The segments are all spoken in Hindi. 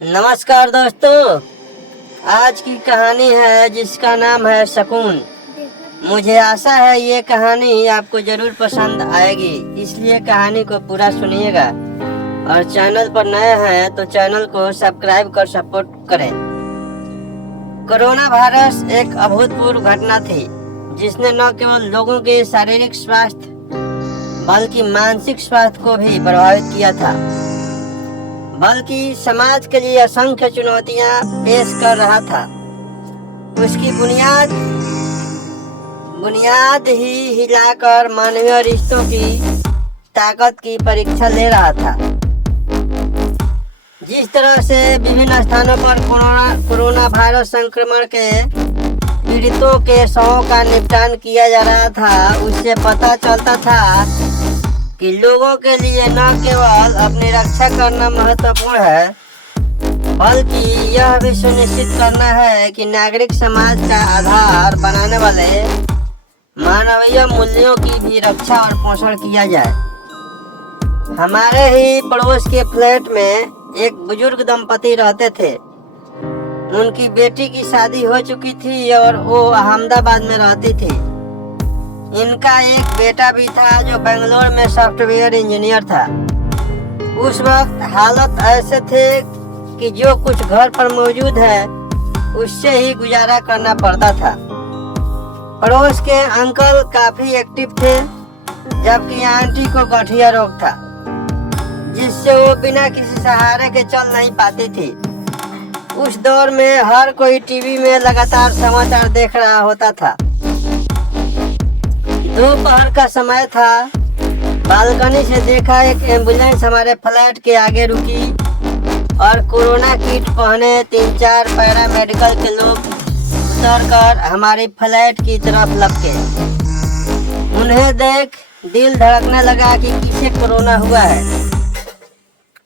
नमस्कार दोस्तों, आज की कहानी है जिसका नाम है सकून। मुझे आशा है ये कहानी आपको जरूर पसंद आएगी, इसलिए कहानी को पूरा सुनिएगा। और चैनल पर नए हैं तो चैनल को सब्सक्राइब कर सपोर्ट करें। कोरोना वायरस एक अभूतपूर्व घटना थी जिसने न केवल लोगों के शारीरिक स्वास्थ्य बल्कि मानसिक स्वास्थ्य को भी प्रभावित किया था, बल्कि समाज के लिए असंख्य चुनौतियां पेश कर रहा था। उसकी बुनियाद ही हिलाकर मानवीय रिश्तों की ताकत की परीक्षा ले रहा था। जिस तरह से विभिन्न स्थानों पर कोरोना वायरस संक्रमण के पीड़ितों के शवों का निपटान किया जा रहा था, उससे पता चलता था कि लोगों के लिए न केवल अपनी रक्षा करना महत्वपूर्ण है, बल्कि यह भी सुनिश्चित करना है कि नागरिक समाज का आधार बनाने वाले मानवीय मूल्यों की भी रक्षा और पोषण किया जाए। हमारे ही पड़ोस के फ्लैट में एक बुजुर्ग दंपति रहते थे। उनकी बेटी की शादी हो चुकी थी और वो अहमदाबाद में रहती थी। इनका एक बेटा भी था जो बेंगलोर में सॉफ्टवेयर इंजीनियर था। उस वक्त हालत ऐसे थे कि जो कुछ घर पर मौजूद है उससे ही गुजारा करना पड़ता था। पड़ोस के अंकल काफी एक्टिव थे, जबकि आंटी को गठिया रोग था, जिससे वो बिना किसी सहारे के चल नहीं पाती थी। उस दौर में हर कोई टीवी में लगातार समाचार देख रहा होता था। दोपहर का समय था। बालकनी से देखा एक एम्बुलेंस हमारे फ्लैट के आगे रुकी और कोरोना किट पहने 3-4 पैरामेडिकल के लोग उतरकर हमारी फ्लैट की तरफ लपके। उन्हें देख दिल धड़कने लगा कि किसे कोरोना हुआ है।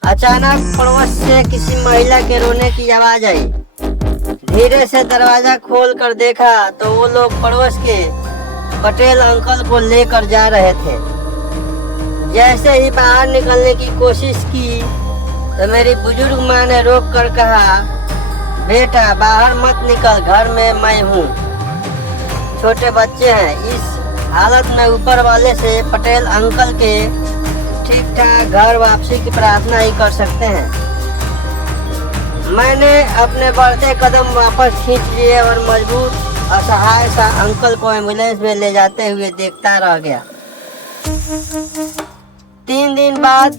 अचानक पड़ोस से किसी महिला के रोने की आवाज आई। धीरे से दरवाजा खोल कर देखा तो वो लोग पड़ोस के पटेल अंकल को लेकर जा रहे थे। जैसे ही बाहर निकलने की कोशिश की तो मेरी बुजुर्ग माँ ने रोक कर कहा, बेटा बाहर मत निकल, घर में मैं हूँ, छोटे बच्चे हैं। इस हालत में ऊपर वाले से पटेल अंकल के ठीक ठाक घर वापसी की प्रार्थना ही कर सकते हैं। मैंने अपने बढ़ते कदम वापस खींच लिए और मजबूत असहाय सा अंकल को एम्बुलेंस में ले जाते हुए देखता रह गया। 3 दिन बाद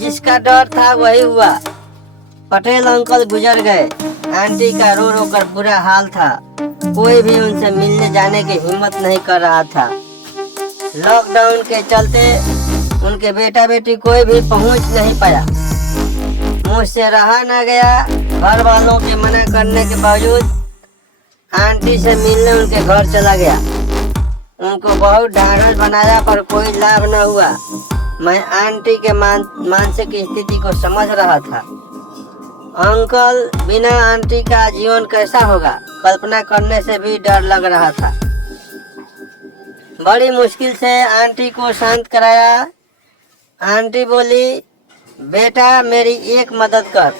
जिसका डर था वही हुआ। पटेल अंकल गुजर गए। आंटी का रो रो कर बुरा हाल था। कोई भी उनसे मिलने जाने की हिम्मत नहीं कर रहा था। लॉकडाउन के चलते उनके बेटा बेटी कोई भी पहुंच नहीं पाया। मुझसे रहा न गया। घर वालों के मना करने के बावजूद आंटी से मिलने उनके घर चला गया। उनको बहुत ढाढ़स बनाया पर कोई लाभ न हुआ। मैं आंटी के मानसिक स्थिति को समझ रहा था। अंकल बिना आंटी का जीवन कैसा होगा, कल्पना करने से भी डर लग रहा था। बड़ी मुश्किल से आंटी को शांत कराया। आंटी बोली, बेटा मेरी एक मदद कर।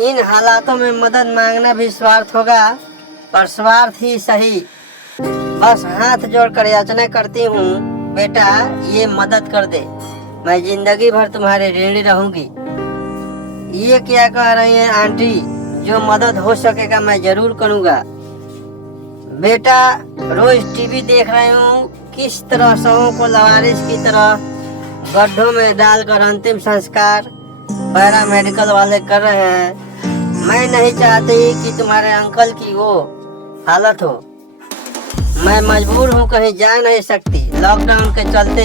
इन हालातों में मदद मांगना भी स्वार्थ होगा, पर स्वार्थ ही सही। बस हाथ जोड़कर याचना करती हूँ, बेटा ये मदद कर दे, मैं जिंदगी भर तुम्हारे ऋणी रहूंगी। ये क्या कह रही हैं आंटी? जो मदद हो सकेगा मैं जरूर करूँगा। बेटा रोज टीवी देख रही हूँ किस तरह शवों को लवारिस की तरह गड्ढों में डालकर अंतिम संस्कार पैरामेडिकल वाले कर रहे हैं। मैं नहीं चाहती कि तुम्हारे अंकल की वो हालत हो। मैं मजबूर हूँ, कहीं जा नहीं सकती। लॉकडाउन के चलते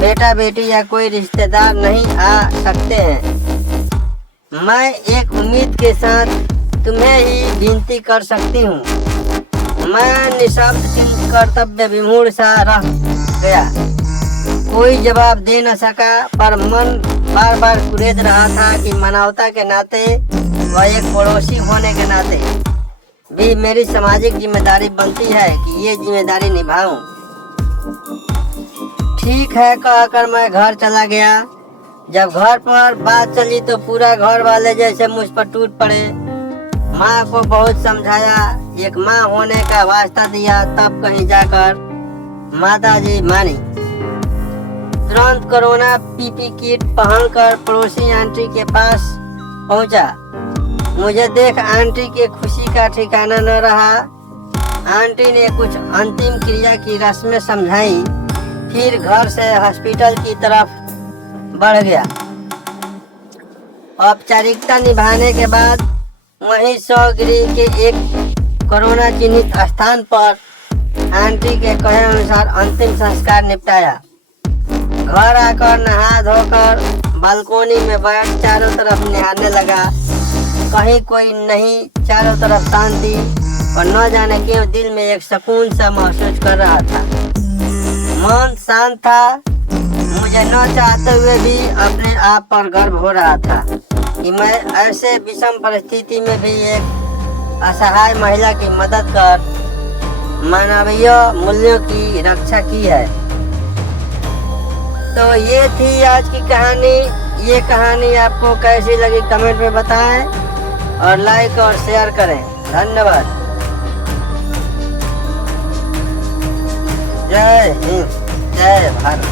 बेटा बेटी या कोई रिश्तेदार नहीं आ सकते हैं। मैं एक उम्मीद के साथ तुम्हें ही विनती कर सकती हूँ। मैं निशब्द कर्तव्य विमूढ़ सा रह गया। कोई जवाब दे न सका, पर मन बार बार कुरेद रहा था कि मानवता के नाते व एक पड़ोसी होने के नाते भी मेरी सामाजिक जिम्मेदारी बनती है कि ये जिम्मेदारी निभाऊं। ठीक है कहकर मैं घर चला गया। जब घर पर बात चली तो पूरा घर वाले जैसे मुझ पर टूट पड़े। माँ को बहुत समझाया, एक माँ होने का वास्ता दिया, तब कहीं जाकर माता जी मानी। तुरंत कोरोना पीपी किट पहनकर पड़ोसी आंटी के पास पहुंचा। मुझे देख आंटी के खुशी का ठिकाना न रहा। आंटी ने कुछ अंतिम क्रिया की रस्में समझाई, फिर घर से हॉस्पिटल की तरफ बढ़ गया। औपचारिकता निभाने के बाद वहीं 100 गृह के एक कोरोना चिन्हित स्थान पर आंटी के कहे अनुसार अंतिम संस्कार निपटाया। घर आकर नहा धोकर बालकोनी में बैठ चारों तरफ निहारने लगा। कहीं कोई नहीं, चारों तरफ शांति, और न जाने क्यों दिल में एक सुकून सा महसूस कर रहा था। मन शांत था। मुझे न चाहते हुए भी अपने आप पर गर्व हो रहा था कि मैं ऐसे विषम परिस्थिति में भी एक असहाय महिला की मदद कर मानवीय मूल्यों की रक्षा की है। तो ये थी आज की कहानी। ये कहानी आपको कैसी लगी कमेंट में बताएं और लाइक और शेयर करें। धन्यवाद। जय हिंद, जय भारत।